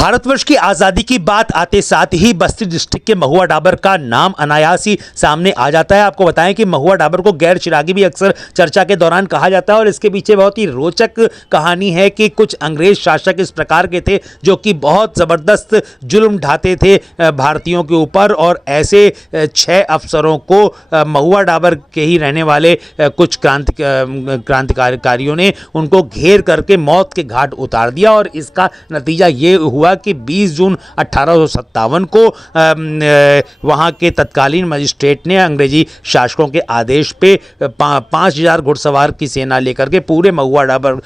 भारतवर्ष की आज़ादी की बात आते साथ ही बस्ती डिस्ट्रिक्ट के महुआ डाबर का नाम अनायास ही सामने आ जाता है। आपको बताएं कि महुआ डाबर को गैर चिरागी भी अक्सर चर्चा के दौरान कहा जाता है और इसके पीछे बहुत ही रोचक कहानी है कि कुछ अंग्रेज शासक इस प्रकार के थे जो कि बहुत ज़बरदस्त जुल्म ढाते थे भारतीयों के ऊपर, और ऐसे 6 अफसरों को महुआ डाबर के ही रहने वाले कुछ क्रांतिकारियों ने उनको घेर करके मौत के घाट उतार दिया। और इसका नतीजा ये हुआ कि 20 जून 1857 को वहाँ के तत्कालीन मजिस्ट्रेट ने अंग्रेजी शासकों के आदेश पे 5000 घुड़सवार की सेना लेकर के पूरे महुआ डाबर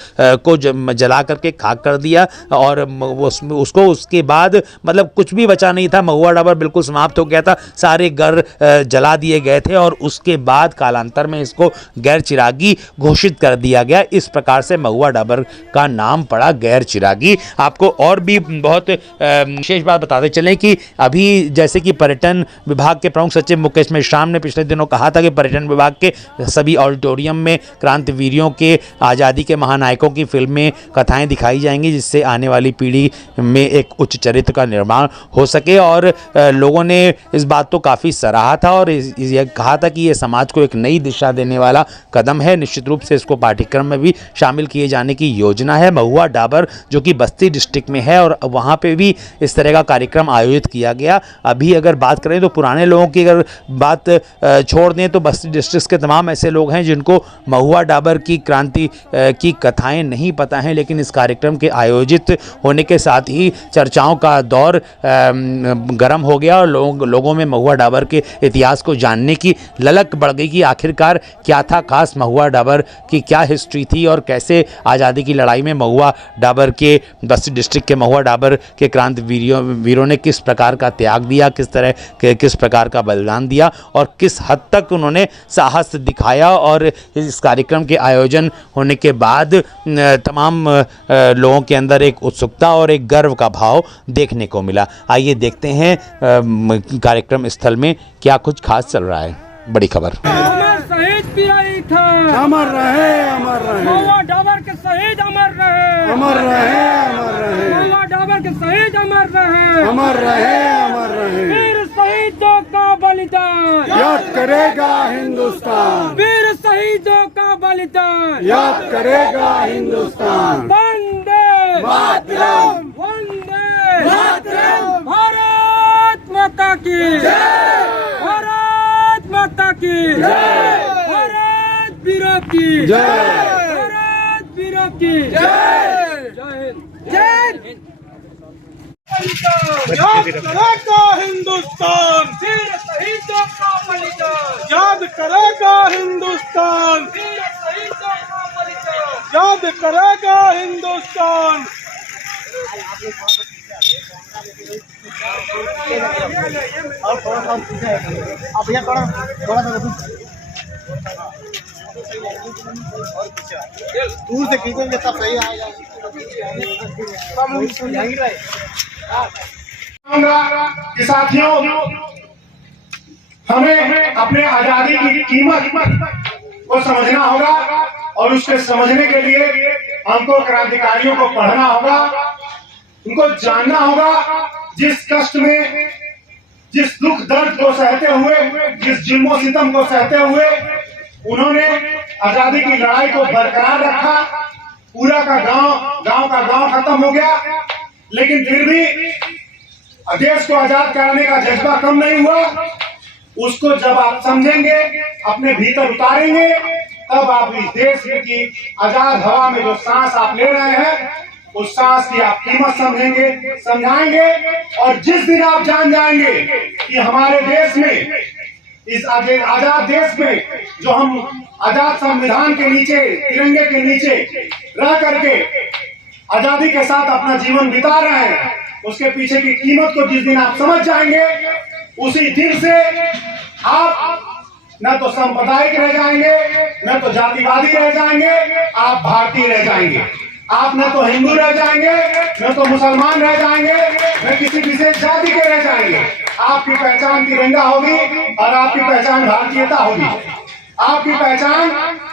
को जला करके खाक कर दिया। और उसको उसके बाद मतलब कुछ भी बचा नहीं था, महुआ डाबर बिल्कुल समाप्त हो गया था, सारे घर जला दिए गए थे और उसके बाद कालांतर में इसको गैर चिरागी घोषित कर दिया गया। इस प्रकार से महुआ डाबर का नाम पड़ा गैर चिरागी। आपको और भी बहुत विशेष बात बताते चलें कि अभी जैसे कि पर्यटन विभाग के प्रमुख सचिव मुकेश मेश्राम ने पिछले दिनों कहा था कि पर्यटन विभाग के सभी ऑडिटोरियम में क्रांतिवीरों के, आज़ादी के महानायकों की फिल्में, कथाएं दिखाई जाएंगी, जिससे आने वाली पीढ़ी में एक उच्च चरित्र का निर्माण हो सके। और लोगों ने इस बात को काफ़ी सराहा था और यह कहा था कि ये समाज को एक नई दिशा देने वाला कदम है। निश्चित रूप से इसको पाठ्यक्रम में भी शामिल किए जाने की योजना है। महुआ डाबर जो कि बस्ती डिस्ट्रिक्ट में है और वहाँ पे भी इस तरह का कार्यक्रम आयोजित किया गया। अभी अगर बात करें तो पुराने लोगों की अगर बात छोड़ दें तो बस्ती डिस्ट्रिक्ट के तमाम ऐसे लोग हैं जिनको महुआ डाबर की क्रांति की कथाएं नहीं पता हैं, लेकिन इस कार्यक्रम के आयोजित होने के साथ ही चर्चाओं का दौर गर्म हो गया और लोगों में महुआ डाबर के इतिहास को जानने की ललक बढ़ गई कि आखिरकार क्या था खास, महुआ डाबर की क्या हिस्ट्री थी और कैसे आज़ादी की लड़ाई में महुआ डाबर के, बस्ती डिस्ट्रिक्ट के महुआ डाबर के क्रांतिवीरों ने किस प्रकार का त्याग दिया, किस प्रकार का बलिदान दिया और किस हद तक उन्होंने साहस दिखाया। और इस कार्यक्रम के आयोजन होने के बाद तमाम लोगों के अंदर एक उत्सुकता और एक गर्व का भाव देखने को मिला। आइए देखते हैं कार्यक्रम स्थल में क्या कुछ खास चल रहा है। बड़ी खबर। शहीद पिराई था, अमर रहे, अमर रहे। महुआ डाबर के शहीद अमर रहे, अमर रहे, अमर रहे। महुआ डाबर के शहीद अमर रहे, अमर रहे, अमर रहे। वीर शहीदों का बलिदान याद करेगा हिंदुस्तान, वीर शहीदों का बलिदान याद करेगा हिंदुस्तान। वंदे मातरम, वंदे मातरम। भारत माता की जय, भारत माता की जय, भारत वीरों की जय, भारत वीरों की जय। जय हिंद, जय हिंद। याद करेगा हिंदुस्तान, वीर शहीदों का बलिदान याद करेगा हिंदुस्तान, वीर शहीदों का बलिदान याद करेगा हिंदुस्तान। आप भैया थोड़ा सा दूर से खींचेंगे तब सही आएगा। कि साथियों, हमें अपने आजादी की कीमत को समझना होगा और उसके समझने के लिए हमको क्रांतिकारियों को पढ़ना होगा, उनको जानना होगा। जिस कष्ट में, जिस दुख दर्द को सहते हुए, जिस जुल्मों सितम को सहते हुए उन्होंने आजादी की लड़ाई को बरकरार रखा। पूरा का गांव खत्म हो गया, लेकिन फिर भी देश को आजाद कराने का जज्बा कम नहीं हुआ। उसको जब आप समझेंगे, अपने भीतर उतारेंगे, तब आप इस देश की आजाद हवा में जो सांस आप ले रहे हैं, उस सांस की आप कीमत समझेंगे, समझाएंगे। और जिस दिन आप जान जाएंगे कि हमारे देश में, इस आजाद देश में, जो हम आजाद संविधान के नीचे, तिरंगे के नीचे रह करके आजादी के साथ अपना जीवन बिता रहे हैं, उसके पीछे की कीमत को जिस दिन आप समझ जाएंगे, उसी दिन से आप न तो सांप्रदायिक रह जाएंगे, न तो जातिवादी रह जाएंगे, आप भारतीय रह जाएंगे। आप न तो हिंदू रह जाएंगे, न तो मुसलमान रह जाएंगे, न किसी विशेष जाति के रह जाएंगे। आपकी पहचान तिरंगा होगी और आपकी पहचान भारतीयता होगी। आपकी पहचान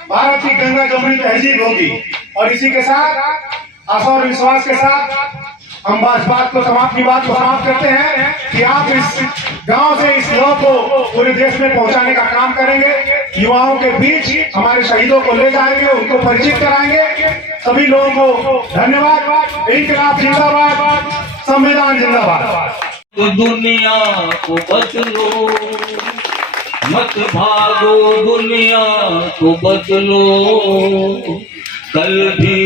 भारत की गंगा जमुनी तहजीब होगी। और इसी के साथ आशा और विश्वास के साथ हम बस बात को समाप्त करते हैं कि आप इस गांव से इस लॉ को पूरे देश में पहुंचाने का काम करेंगे। युवाओं के बीच हमारे शहीदों को ले जाएंगे, उनको परिचित कराएंगे। सभी लोगों को धन्यवाद। इंकलाब जिंदाबाद, संविधान जिंदाबाद। तो दुनिया को बदलो, मत भागो दुनिया को बदलो। कल भी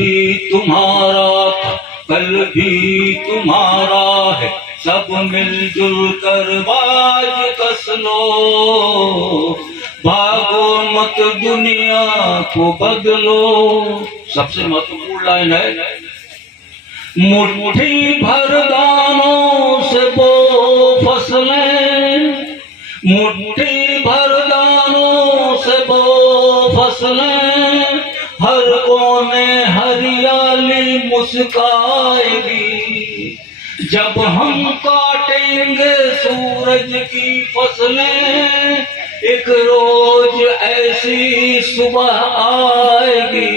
तुम्हारा था, कल भी तुम्हारा है, सब मिलजुल कर बाज कस लो। भागो मत दुनिया को बदलो। सबसे महत्वपूर्ण लाइन है, मुट्ठी भर दानों से बो फसलें, मुट्ठी भर दानों से बो फसलें, हर कोने हरियाली मुस्काएगी। जब हम काटेंगे सूरज की फसलें, एक रोज ऐसी सुबह आएगी।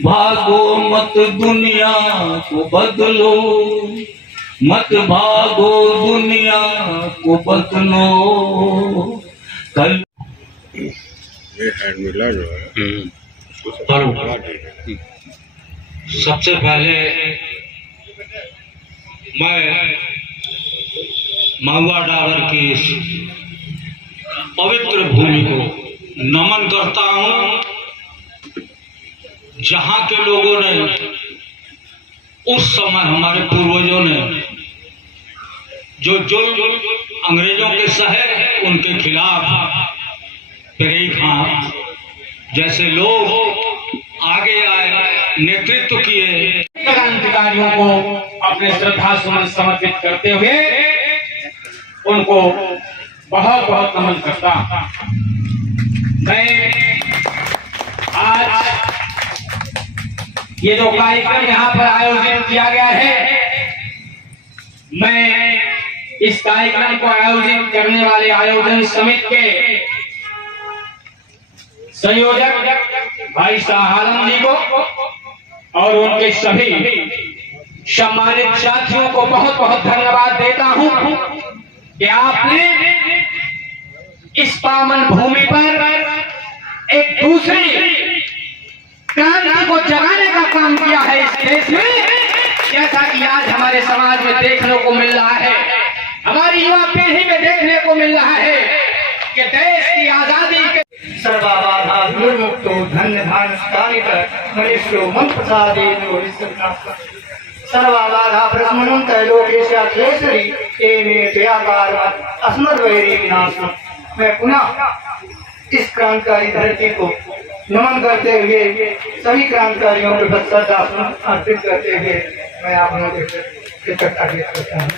भागो मत दुनिया को बदलो, मत भागो दुनिया को बदलो। कल ये हैंड मिला जो है सबसे पहले मैं महुआ डाबर की इस पवित्र भूमि को नमन करता हूं, जहां के लोगों ने उस समय हमारे पूर्वजों ने जो अंग्रेजों के सहे उनके खिलाफ पेरेई खां जैसे लोग आगे आए, नेतृत्व किए। क्रांतिकारियों को अपने श्रद्धा सुमन समर्पित करते हुए उनको बहुत बहुत नमन करता। मैं आज ये जो कार्यक्रम यहाँ पर आयोजित किया गया है, मैं इस कार्यक्रम को आयोजित करने वाले आयोजन समिति के संयोजक भाई शाह आलम जी को और उनके सभी सम्मानित साथियों को बहुत बहुत धन्यवाद देता हूं कि आपने इस पावन भूमि पर एक दूसरी क्रांति को जगाने का काम किया है इस देश में, जैसा कि आज हमारे समाज में देखने को मिल रहा है, हमारी युवा पीढ़ी में देखने को मिल रहा है कि देश की आजादी के सर्वबाधा दुर्मुक्तो धन्य धान कारिक मनुष्यो मन प्रसादेनो विसन्नास सर्वबाधा प्रशमनं त्रैलोक्यस्य क्लेशरी एमे व्याकार अस्मद्वैरी विनाशम। मैं पुनः इस क्रांतिकारी धरती को नमन करते हुए सभी क्रांतिकारियों के प्रति श्रद्धा अर्पित करते हुए मैं आप लोगों के कृतज्ञता व्यक्त करता हूँ।